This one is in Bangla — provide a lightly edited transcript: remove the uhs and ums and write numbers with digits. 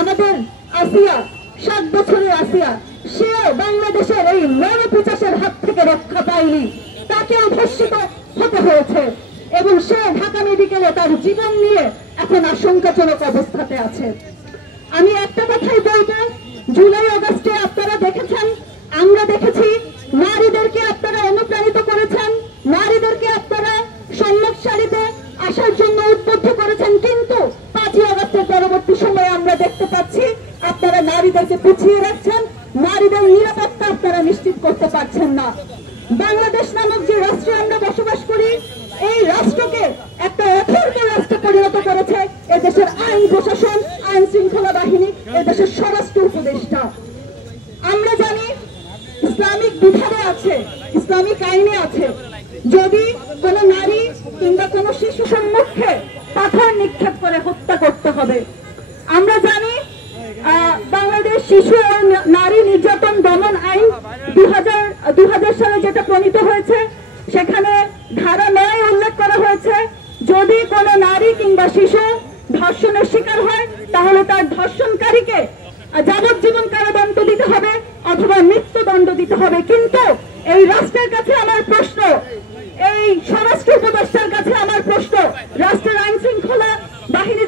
আমাদের আসিয়া 7 বছরের আসিয়া সে বাংলাদেশের এই নরপিচাসের হাত থেকে রক্ষা পায়নি, তাকেও ধর্ষিত হতে হয়েছে এবং সে ঢাকা মেডিকেলে তার জীবন নিয়ে এখন আশঙ্কাজনক অবস্থাতে আছে। আমি একটা কথাই বলবো, জুলাই আগস্টে আপনারা দেখেছেন, আমরা দেখেছি, নারীদেরকে আপনারা অনুপ্রাণিত করেছেন, নারীদেরকে আপনারা সম্মুখ সারিতে আসার জন্য উদ্বুদ্ধ করেছেন, কিন্তু 5ই আগস্টের পরবর্তী সময়ে আমরা দেখতে পাচ্ছি আপনারা নারীদেরকে পিছিয়ে রাখছেন, নারীদের নিরাপত্তা আপনারা নিশ্চিত করতে পারছেন না। বাংলাদেশ নামক যে রাষ্ট্রে আমরা বসবাস করি, এই রাষ্ট্রকে একটা অথর্ব রাষ্ট্রে পরিণত করেছে এদেশের আইন প্রশাসন, আইন শৃঙ্খলা বাহিনী, এদেশের স্বরাষ্ট্র উপদেষ্টা। আমরা জানি ইসলামিক বিধানে আছে, ইসলামিক আইনে আছে, যদি কোন নারী কিংবা কোন শিশু সম্মুখে পাথর নিক্ষেপ করে হত্যা করতে হবে। আমরা জানি বাংলাদেশ শিশু ও নারী নির্যাতন দমন আইন 2000 সালে যেটা প্রণীত হয়েছে, সেখানে ধারা 9 উল্লেখ করা হয়েছে, যদি কোন নারী কিংবা শিশু ধর্ষণের শিকার হয় তাহলে তার ধর্ষণকারীকে যাবজ্জীবন কারাদণ্ড দিতে হবে অথবা মৃত্যুদণ্ড দিতে হবে। কিন্তু এই রাষ্ট্রের কাছে আমার প্রশ্ন, এই স্বরাষ্ট্র উপদেষ্টার কাছে আমার প্রশ্ন, রাষ্ট্রের আইন শৃঙ্খলা বাহিনী